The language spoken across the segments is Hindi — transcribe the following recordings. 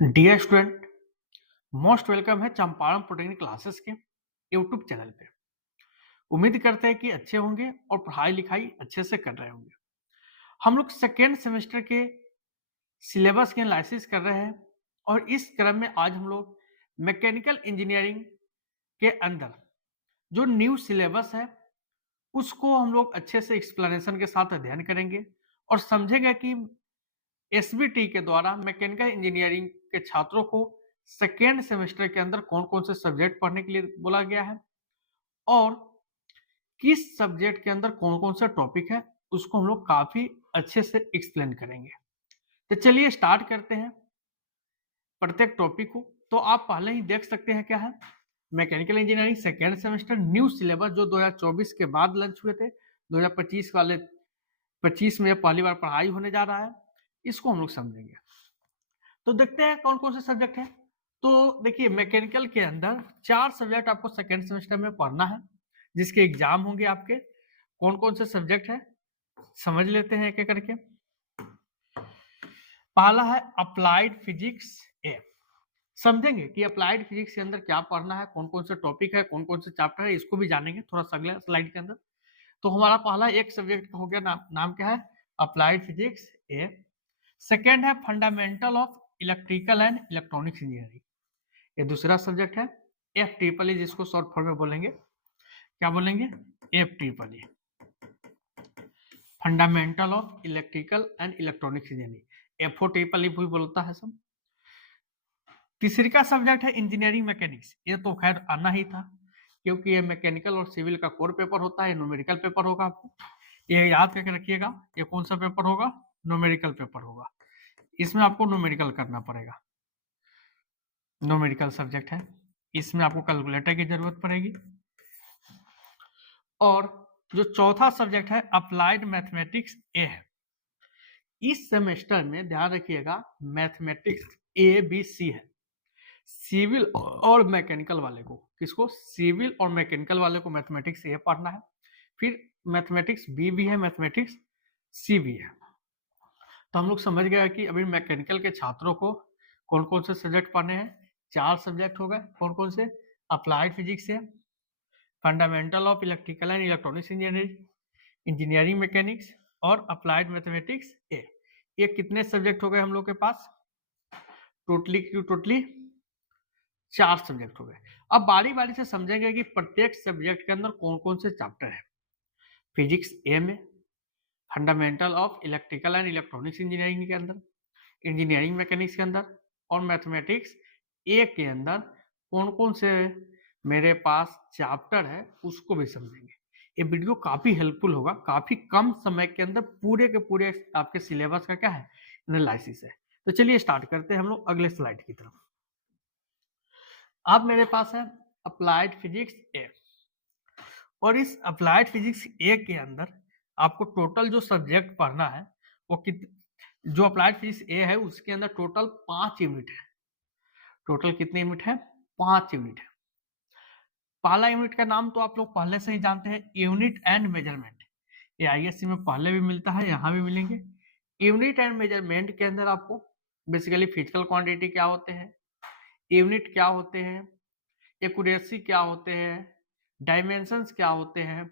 डियर स्टूडेंट, मोस्ट वेलकम है चंपारण पॉलिटेक्निक क्लासेस के यूट्यूब चैनल पे। उम्मीद करते हैं कि अच्छे होंगे और पढ़ाई लिखाई अच्छे से कर रहे होंगे। हम लोग सेकेंड सेमेस्टर के सिलेबस की एनालिसिस कर रहे हैं और इस क्रम में आज हम लोग मैकेनिकल इंजीनियरिंग के अंदर जो न्यू सिलेबस है उसको हम लोग अच्छे से एक्सप्लेनेशन के साथ अध्ययन करेंगे और समझेंगे कि एसबीटी के द्वारा मैकेनिकल इंजीनियरिंग के छात्रों को सेकेंड सेमेस्टर के अंदर कौन कौन से सब्जेक्ट पढ़ने के लिए बोला गया है और किस सब्जेक्ट के अंदर कौन कौन सा टॉपिक है उसको हम लोग काफी अच्छे से एक्सप्लेन करेंगे। तो चलिए स्टार्ट करते हैं प्रत्येक टॉपिक को। तो आप पहले ही देख सकते हैं क्या है, mechanical engineering second semester new syllabus जो 2024 के बाद लॉन्च हुए थे, 2025 वाले 25 में पहली बार पढ़ाई होने जा रहा है, इसको हम लोग समझेंगे। तो देखते हैं कौन कौन से सब्जेक्ट है। तो देखिए मैकेनिकल के अंदर 4 सब्जेक्ट आपको सेकेंड सेमेस्टर में पढ़ना है जिसके एग्जाम होंगे आपके। कौन कौन से सब्जेक्ट है समझ लेते हैं एक एक करके। पहला है अप्लाइड फिजिक्स ए। समझेंगे कि अप्लाइड फिजिक्स के अंदर क्या पढ़ना है, कौन कौन से टॉपिक है, कौन कौन से चैप्टर है, इसको भी जानेंगे थोड़ा सा अगले स्लाइड के अंदर। तो हमारा पहला एक सब्जेक्ट हो गया, नाम क्या है, अप्लाइड फिजिक्स ए। सेकेंड है fundamental of electrical and electronics engineering, ये दूसरा सब्जेक्ट है। एफ ट्रिपल ई जिसको शॉर्ट फॉर्म में बोलेंगे, क्या बोलेंगे, F triple E, fundamental of electrical and electronics engineering, F O triple E भी बोलता है सब। तीसरी का सब्जेक्ट है इंजीनियरिंग मैकेनिक्स, ये तो खैर आना ही था क्योंकि ये मैकेनिकल और सिविल का कोर पेपर होता है, न्यूमेरिकल पेपर होगा। आपको ये याद करके रखिएगा, ये कौन सा पेपर होगा, न्यूमेरिकल पेपर होगा। इसमें आपको न्यूमेरिकल करना पड़ेगा, न्यूमेरिकल सब्जेक्ट है, इसमें आपको कैलकुलेटर की जरूरत पड़ेगी। और जो चौथा सब्जेक्ट है अप्लाइड मैथमेटिक्स ए है। इस सेमेस्टर में ध्यान रखिएगा मैथमेटिक्स ए बी सी है। सिविल और मैकेनिकल वाले को, किसको, सिविल और मैकेनिकल वाले को मैथमेटिक्स ए पढ़ना है, फिर मैथमेटिक्स बी भी है, मैथमेटिक्स सी भी है। तो हम लोग समझ गए कि अभी मैकेनिकल के छात्रों को कौन कौन से सब्जेक्ट पढ़ने हैं। 4 सब्जेक्ट हो गए, कौन कौन से, अप्लाइड फिजिक्स है, fundamental of electrical and electronics engineering, engineering mechanics और अप्लाइड मैथमेटिक्स ए। ये कितने सब्जेक्ट हो गए हम लोग के पास, टोटली 4 सब्जेक्ट हो गए। अब बारी बारी से समझेंगे कि प्रत्येक सब्जेक्ट के अंदर कौन कौन से चैप्टर है। फिजिक्स ए में, fundamental of electrical and electronics engineering के अंदर, इंजीनियरिंग मैकेनिक्स के अंदर और मैथमेटिक्स ए के अंदर कौन कौन से मेरे पास चैप्टर है उसको भी समझेंगे। ये वीडियो काफी हेल्पफुल होगा, काफी कम समय के अंदर पूरे के पूरे आपके सिलेबस का क्या है, एनालिसिस है। तो चलिए स्टार्ट करते हैं हम लोग अगले स्लाइड की तरफ। अब मेरे पास है अप्लाइड फिजिक्स ए, और इस अप्लाइड फिजिक्स ए के अंदर आपको टोटल जो सब्जेक्ट पढ़ना है वो जो अप्लाइड फिजिक्स ए है उसके अंदर टोटल 5 यूनिट है। टोटल कितने यूनिट है, 5 यूनिट है। पहला यूनिट का नाम तो आप लोग पहले से ही जानते हैं, यूनिट एंड मेजरमेंट। ये आईएससी में पहले भी मिलता है, यहाँ भी मिलेंगे। यूनिट एंड मेजरमेंट के अंदर आपको बेसिकली फिजिकल क्वांटिटी क्या होते हैं, यूनिट क्या होते हैं, एक्यूरेसी क्या होते हैं, डायमेंशंस क्या होते हैं,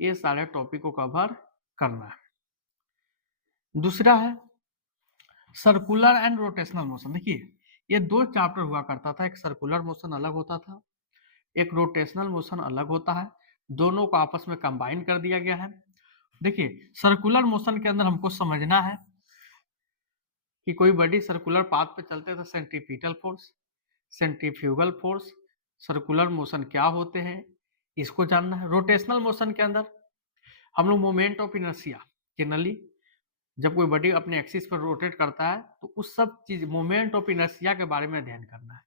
ये सारे टॉपिक को कवर करना है। दूसरा है सर्कुलर एंड रोटेशनल मोशन। देखिए ये 2 चैप्टर हुआ करता था, एक सर्कुलर मोशन अलग होता था, एक रोटेशनल मोशन अलग होता है। दोनों को आपस में कंबाइन कर दिया गया है। देखिए सर्कुलर मोशन के अंदर हमको समझना है कि कोई बॉडी सर्कुलर पाथ पे चलते तो centripetal force, centrifugal force, circular motion क्या होते हैं इसको जानना है। रोटेशनल मोशन के अंदर हम लोग मोमेंट ऑफ इनर्शिया, जनरली जब कोई बॉडी अपने एक्सिस पर रोटेट करता है तो उस सब चीज मोमेंट ऑफ इनर्शिया के बारे में अध्ययन करना है।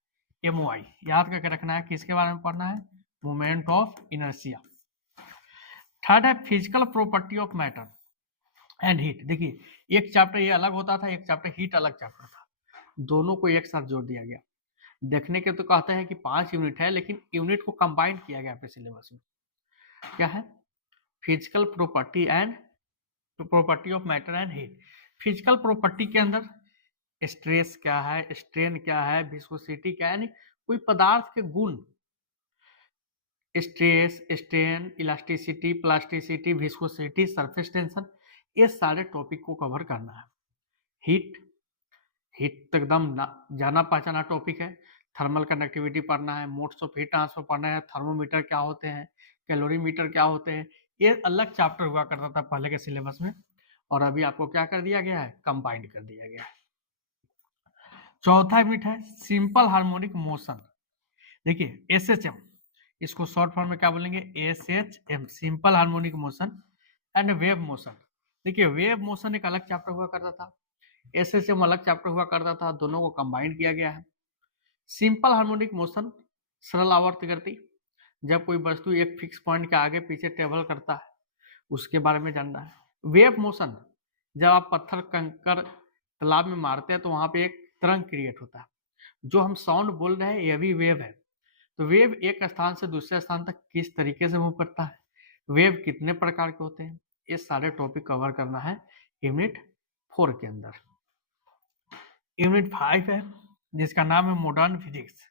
एमओआई याद करके रखना है, किसके बारे में पढ़ना है, मोमेंट ऑफ इनर्शिया। थर्ड है physical property of matter and heat. देखिए एक चैप्टर ये अलग होता था, एक चैप्टर हीट अलग चैप्टर था, दोनों को एक साथ जोड़ दिया गया। देखने के तो कहते हैं कि 5 यूनिट है, लेकिन यूनिट को कंबाइन किया गया आपके सिलेबस में। क्या है, physical property of matter and heat. Physical property के अंदर स्ट्रेस क्या है, स्ट्रेन क्या है, विस्कोसिटी क्या है, यानी कोई पदार्थ के गुण, stress, strain, elasticity, plasticity, viscosity, surface tension, ये सारे टॉपिक को कवर करना है। हीट, हीट तो एकदम जाना पहचाना टॉपिक है। थर्मल कंडक्टिविटी पढ़ना है, मोड्स ऑफ हीट ट्रांसफर पढ़ना है, थर्मोमीटर क्या होते हैं, कैलोरीमीटर क्या होते हैं, ये अलग चैप्टर हुआ करता था पहले के सिलेबस में, और अभी आपको क्या कर दिया गया है, कंबाइंड कर दिया गया है। चौथा यूनिट है सिंपल हार्मोनिक मोशन। देखिए SHM, इसको शॉर्ट फॉर्म में क्या बोलेंगे, SHM, simple harmonic motion and wave motion. देखिए वेव मोशन एक अलग चैप्टर हुआ करता था, SHM अलग चैप्टर हुआ करता था, दोनों को कंबाइन किया गया है। सिंपल हार्मोनिक मोशन, सरल आवर्त गति, जब कोई वस्तु एक फिक्स पॉइंट के आगे पीछे ट्रेवल करता है, उसके बारे में जानना है। वेव मोशन, जब आप पत्थर कंकर तालाब में मारते हैं तो वहां पे एक तरंग क्रिएट होता है, जो हम साउंड बोल रहे हैं ये भी वेव है। तो वेव एक स्थान से दूसरे स्थान तक किस तरीके से मूव करता है, वेव कितने प्रकार के होते हैं, ये सारे टॉपिक कवर करना है यूनिट 4 के अंदर। यूनिट 5 है जिसका नाम है मॉडर्न फिजिक्स।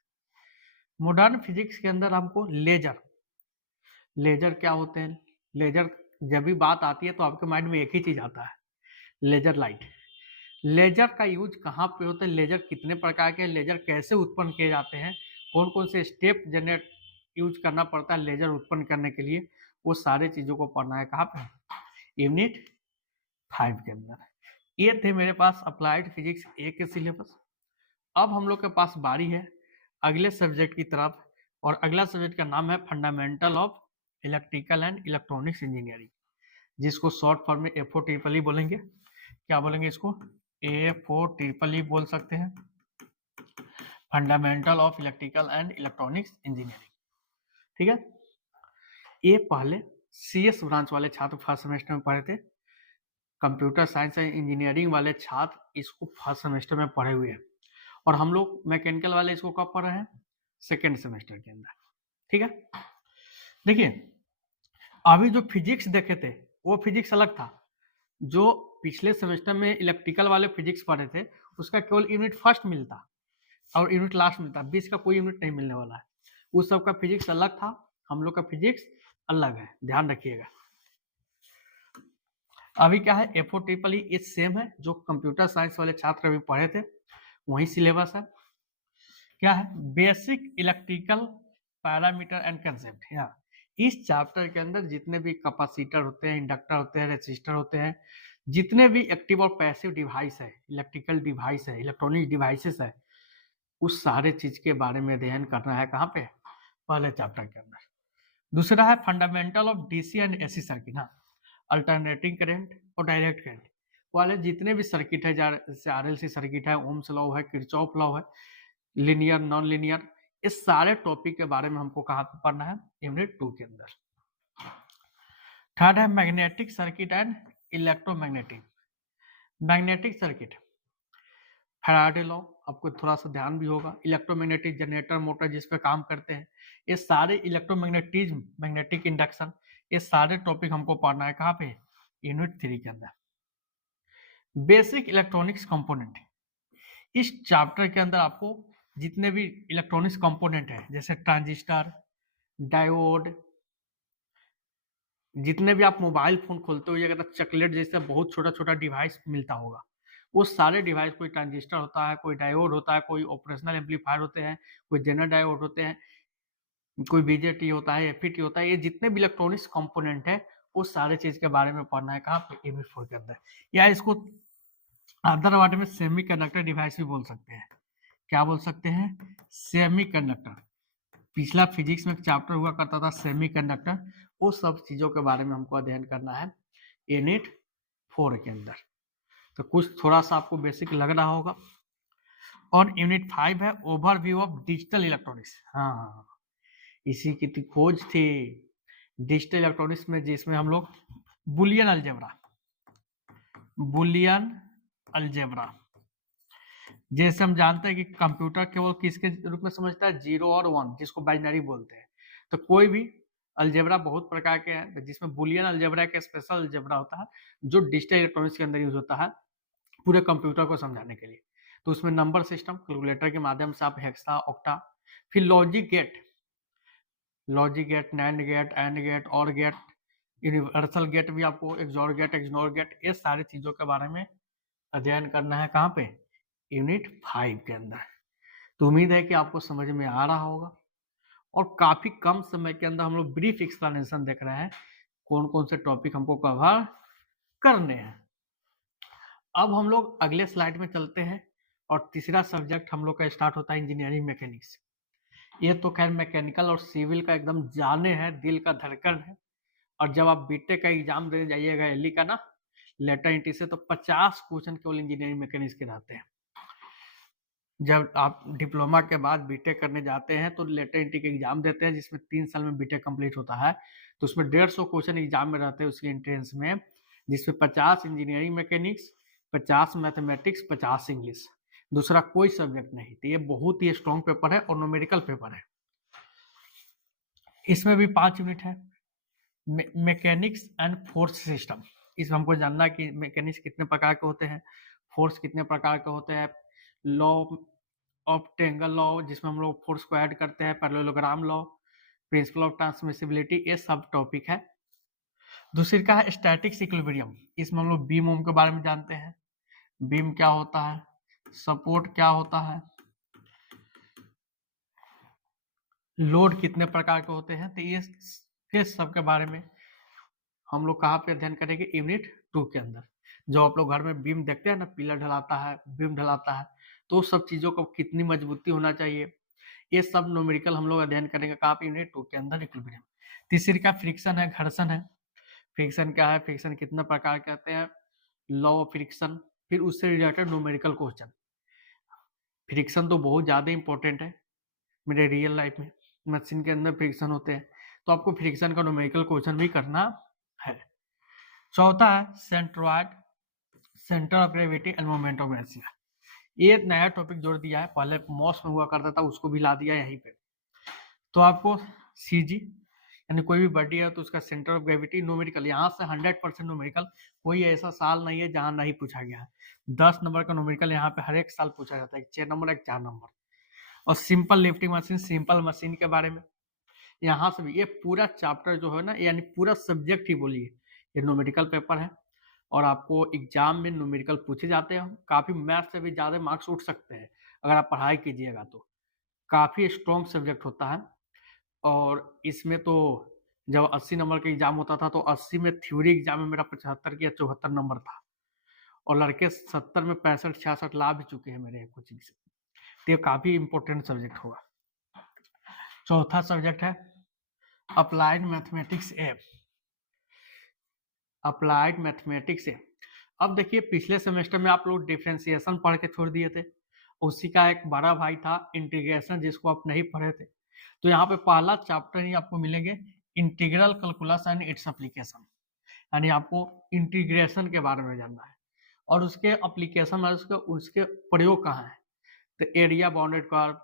मॉडर्न फिजिक्स के अंदर हमको लेजर, लेजर क्या होते हैं, लेजर जब भी बात आती है तो आपके माइंड में एक ही चीज आता है, लेजर लाइट। लेजर का यूज कहाँ पे होता है, लेजर कितने प्रकार के, लेजर कैसे उत्पन्न किए जाते हैं, कौन कौन से स्टेप जनरेट यूज करना पड़ता है लेजर उत्पन्न करने के लिए, वो सारे चीजों को पढ़ना है कहाँ पे, यूनिट 5 के अंदर। ये थे मेरे पास अप्लाइड फिजिक्स ए के सिलेबस। अब हम लोग के पास बारी है अगले सब्जेक्ट की तरफ, और अगला सब्जेक्ट का नाम है fundamental of electrical and electronics engineering, जिसको शॉर्ट फॉर्म में FOEEE बोलेंगे। क्या बोलेंगे इसको, FOEEE बोल सकते हैं, fundamental of electrical and electronics engineering. ठीक है, ये पहले CS ब्रांच वाले छात्र फर्स्ट सेमेस्टर में पढ़े थे, कंप्यूटर साइंस एंड इंजीनियरिंग वाले छात्र इसको फर्स्ट सेमेस्टर में पढ़े हुए हैं, और हम लोग मैकेनिकल वाले इसको कब पढ़ रहे हैं, सेकेंड सेमेस्टर के अंदर। ठीक है, देखिए अभी जो फिजिक्स देखे थे वो फिजिक्स अलग था, जो पिछले सेमेस्टर में इलेक्ट्रिकल वाले फिजिक्स पढ़े थे उसका केवल यूनिट फर्स्ट मिलता और यूनिट लास्ट मिलता, 20 का कोई यूनिट नहीं मिलने वाला है, उस सब का फिजिक्स अलग था, हम लोग का फिजिक्स अलग है, ध्यान रखिएगा। अभी क्या है, FOEEE ये सेम है जो कंप्यूटर साइंस वाले छात्र अभी पढ़े थे, वही सिलेबस है। क्या है, basic electrical parameter and concept. यहाँ इस चैप्टर के अंदर जितने भी कैपेसिटर होते हैं, इंडक्टर होते हैं, रेसिस्टर होते हैं, जितने भी एक्टिव और पैसिव डिवाइस है, इलेक्ट्रिकल डिवाइस है, इलेक्ट्रॉनिक डिवाइसेस है, उस सारे चीज के बारे में अध्ययन करना है कहाँ पे, पहले चैप्टर के अंदर। दूसरा है fundamental of DC and AC circuit. हाँ, अल्टरनेटिंग करंट और डायरेक्ट करंट वाले जितने भी सर्किट है, जैसे RLC सर्किट है, ओम्स लॉ है, किरचॉफ लॉ है, लिनियर नॉन लिनियर, इस सारे टॉपिक के बारे में हमको कहाँ पे पढ़ना है, यूनिट 2 के अंदर। थर्ड है magnetic circuit and electromagnetic. Magnetic circuit, Faraday law, आपको थोड़ा सा ध्यान भी होगा, इलेक्ट्रोमैग्नेटिक जनरेटर मोटर जिस पे काम करते हैं, ये सारे इलेक्ट्रोमैग्नेटिज्म, मैग्नेटिक इंडक्शन, ये सारे टॉपिक हमको पढ़ना है कहाँ पे, यूनिट 3 के अंदर। बेसिक इलेक्ट्रॉनिक्स कंपोनेंट, इस चैप्टर के अंदर आपको जितने भी इलेक्ट्रॉनिक्स कंपोनेंट है, जैसे ट्रांजिस्टर, डायोड, जितने भी आप मोबाइल फोन खोलते हो, अगर चॉकलेट जैसा बहुत छोटा छोटा डिवाइस मिलता होगा, वो सारे डिवाइस, कोई ट्रांजिस्टर होता है, कोई डायोड होता है, कोई ऑपरेशनल एम्पलीफायर होते हैं, कोई जेनर डायोड होते हैं, कोई BJT होता है, FET होता है, ये जितने भी इलेक्ट्रॉनिक्स कंपोनेंट है वो सारे चीज के बारे में पढ़ना है कहाँ पे, यूनिट 4 के अंदर। या इसको अदर वर्ड में सेमी कंडक्टर डिवाइस भी बोल सकते हैं। क्या बोल सकते हैं, सेमी कंडक्टर। पिछला फिजिक्स में एक चैप्टर हुआ करता था सेमी कंडक्टर, वो सब चीजों के बारे में हमको अध्ययन करना है यूनिट 4 के अंदर। तो कुछ थोड़ा सा आपको बेसिक लग रहा होगा। और यूनिट 5 है ओवरव्यू ऑफ डिजिटल इलेक्ट्रॉनिक्स। हाँ, इसी की खोज थी डिजिटल इलेक्ट्रॉनिक्स में, जिसमें हम लोग बुलियन अलजेब्रा, जैसे हम जानते हैं कि कंप्यूटर केवल किसके रूप में समझता है, 0 और 1, जिसको बाइनरी बोलते हैं। तो कोई भी अलजेब्रा बहुत प्रकार के हैं, जिसमें बुलियन अलजेब्रा एक स्पेशल अलजेब्रा होता है जो डिजिटल इलेक्ट्रॉनिक्स के अंदर यूज होता है पूरे कंप्यूटर को समझाने के लिए। तो उसमें नंबर सिस्टम कैलकुलेटर के माध्यम से आप हेक्सा, ऑक्टा, फिर logic gate, NAND gate, AND gate, OR gate, universal gate भी आपको, एक्सोर गेट, ये सारी चीजों के बारे में अध्ययन करना है। कहाँ पे? यूनिट 5 के अंदर। तो उम्मीद है कि आपको समझ में आ रहा होगा, और काफी कम समय के अंदर हम लोग ब्रीफ एक्सप्लेनेशन देख रहे हैं कौन कौन से टॉपिक हमको कवर करने हैं। अब हम लोग अगले स्लाइड में चलते हैं, और तीसरा सब्जेक्ट हम लोग का स्टार्ट होता है इंजीनियरिंग मैकेनिक्स। ये तो खैर मैकेनिकल और सिविल का एकदम जाने हैं, दिल का धड़कन है। और जब आप बीटेक का एग्जाम देने जाइएगा एलई का ना, लेटर एंट्री से, तो 50 क्वेश्चन केवल इंजीनियरिंग मैकेनिक्स के रहते हैं। जब आप डिप्लोमा के बाद बीटेक करने जाते हैं तो लेटर एंट्री के एग्जाम देते हैं, जिसमें 3 साल में बीटेक कंप्लीट होता है। तो उसमें 150 क्वेश्चन एग्जाम में रहते हैं उसके एंट्रेंस में, जिसमें 50 इंजीनियरिंग मैकेनिक्स, 50 मैथमेटिक्स, 50 इंग्लिश, दूसरा कोई सब्जेक्ट नहीं। तो ये बहुत ही स्ट्रॉन्ग पेपर है और न्यूमेरिकल पेपर है। इसमें भी 5 यूनिट है। मैकेनिक्स एंड फोर्स सिस्टम, इसमें हमको जानना कि मैकेनिक्स कितने प्रकार के होते हैं, फोर्स कितने प्रकार के होते हैं, लॉ ऑफ टेंगल लॉ जिसमें हम लोग फोर्स को ऐड करते हैं, parallelogram law, principle of transmissibility, ये सब टॉपिक है। दूसरी का है स्टैटिक्स इक्विलिब्रियम, इसमें हम लोग बीम के बारे में जानते हैं, बीम क्या होता है, सपोर्ट क्या होता है, लोड कितने प्रकार के होते हैं। तो ये सब के बारे में हम लोग कहाँ पे अध्ययन करेंगे? यूनिट 2 के अंदर। जो आप लोग घर में बीम देखते हैं ना, पिलर ढलाता है, बीम ढलाता है, तो सब चीजों को कितनी मजबूती होना चाहिए, ये सब न्यूमेरिकल हम लोग अध्ययन करेंगे कहाँ पे? यूनिट 2 के अंदर, इक्विलिब्रियम। तीसरी का फ्रिक्शन है, घर्षण है। फ्रिक्शन क्या है, फ्रिक्शन कितने प्रकार के आते हैं, लॉ ऑफ फ्रिक्शन, फिर उससे रिलेटेड न्यूमेरिकल क्वेश्चन। फ्रिक्शन तो बहुत ज्यादा इंपॉर्टेंट है मेरे रियल लाइफ में, मशीन के अंदर फ्रिक्शन होते हैं, तो आपको फ्रिक्शन का न्यूमेरिकल क्वेश्चन भी करना है। चौथा है centroid, centre of gravity end moment of inertia. ये नया टॉपिक जोड़ दिया है, पहले मॉस में हुआ करता था, उसको भी ला दिया यहीं पे। तो आपको सीजी यानी कोई भी बॉडी है तो उसका सेंटर ऑफ ग्रेविटी न्यूमेरिकल, यहाँ से 100% न्यूमेरिकल, कोई ऐसा साल नहीं है जहां नहीं पूछा गया है। 10 नंबर का न्यूमेरिकल यहाँ पे हर एक साल पूछा जाता है, 6 नंबर, 4 नंबर। और simple lifting machine, simple machine के बारे में यहाँ से भी, ये पूरा चैप्टर जो है ना, यानी पूरा सब्जेक्ट ही बोलिए, ये न्यूमेरिकल पेपर है, और आपको एग्जाम में न्यूमेरिकल पूछे जाते हैं। काफी मैथ से भी ज्यादा मार्क्स उठ सकते हैं अगर आप पढ़ाई कीजिएगा तो। काफी स्ट्रॉन्ग सब्जेक्ट होता है। और इसमें तो जब 80 नंबर का एग्जाम होता था तो 80 में थ्योरी एग्जाम में मेरा 75 या 74 नंबर था, और लड़के 70 में 65-66 ला भी चुके हैं मेरे कोचिंग से। तो ये काफी इंपॉर्टेंट सब्जेक्ट होगा। चौथा सब्जेक्ट है अप्लाइड मैथमेटिक्स ए, अप्लाइड मैथमेटिक्स ए। अब देखिए, पिछले सेमेस्टर में आप लोग डिफरेंशिएशन पढ़ के छोड़ दिए थे, उसी का एक बड़ा भाई था इंटीग्रेशन, जिसको आप नहीं पढ़े थे। तो यहाँ पे पहला चैप्टर ही आपको मिलेंगे integral calculus and its application, यानी आपको इंटीग्रेशन के बारे में जानना है, और उसके एप्लीकेशन में उसके प्रयोग कहाँ है। तो एरिया बाउंडेड कर्व,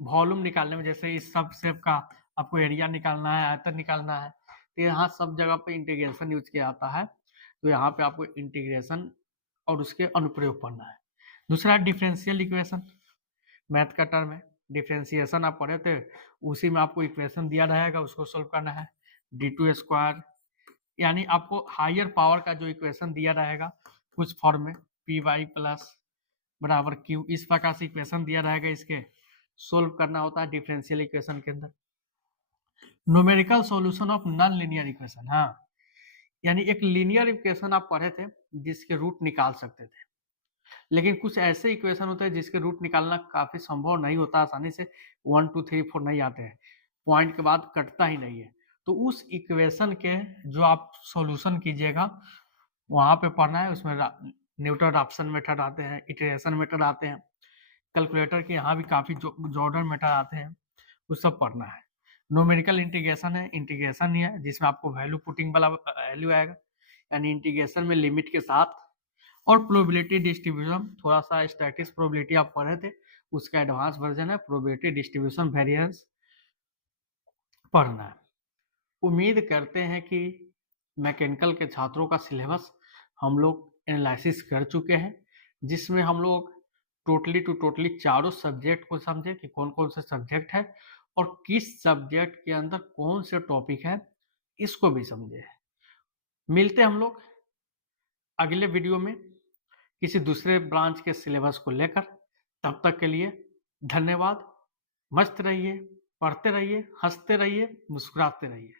वॉल्यूम निकालने में, जैसे इस सब शेप का आपको एरिया निकालना है, आयतन निकालना है, तो यहाँ सब जगह पे इंटीग्रेशन यूज किया जाता है। तो यहाँ पे आपको इंटीग्रेशन और उसके अनुप्रयोग पढ़ना है। दूसरा डिफरेंशियल इक्वेशन, मैथ का टर्म है, डिफरेंशिएशन आप पढ़े थे, उसी में आपको इक्वेशन दिया रहेगा, उसको सोल्व करना है। d2 यानी आपको हायर पावर का जो इक्वेशन दिया रहेगा कुछ फॉर्म में, पी वाई प्लस बराबर क्यू, इस प्रकार से इक्वेशन दिया रहेगा, इसके सोल्व करना होता है डिफरेंशियल इक्वेशन के अंदर। Numerical solution of non linear equation, हाँ, यानी एक लीनियर इक्वेशन आप पढ़े थे जिसके रूट निकाल सकते थे, लेकिन कुछ ऐसे इक्वेशन होते हैं जिसके रूट निकालना काफी संभव नहीं होता आसानी से, 1 2 3 4 नहीं आते हैं, पॉइंट के बाद कटता ही नहीं है। तो उस इक्वेशन के जो आप सॉल्यूशन कीजिएगा वहां पे पढ़ना है। उसमें न्यूटन राप्सन मेथड आते हैं, इटरेशन मेथड आते हैं, कैलकुलेटर के यहाँ भी काफी जॉर्डन मेथड आते हैं, वो सब पढ़ना है। न्यूमेरिकल इंटीग्रेशन है, इंटीग्रेशन ही है जिसमें आपको वैल्यू पुटिंग वाला वैल्यू आएगा, यानी इंटीग्रेशन में लिमिट के साथ। और प्रोबेबिलिटी डिस्ट्रीब्यूशन, थोड़ा सा स्टैटिक्स प्रोबेबिलिटी आप पढ़े थे, उसका एडवांस वर्जन है, प्रोबेबिलिटी डिस्ट्रीब्यूशन वेरिएंस पढ़ना है। उम्मीद करते हैं कि मैकेनिकल के छात्रों का सिलेबस हम लोग एनालिसिस कर चुके हैं, जिसमें हम लोग टोटली टू टोटली चारों सब्जेक्ट को समझे कि कौन कौन से सब्जेक्ट है और किस सब्जेक्ट के अंदर कौन से टॉपिक है, इसको भी समझे। मिलते हैं हम लोग अगले वीडियो में किसी दूसरे ब्रांच के सिलेबस को लेकर। तब तक के लिए धन्यवाद। मस्त रहिए, पढ़ते रहिए, हंसते रहिए, मुस्कुराते रहिए।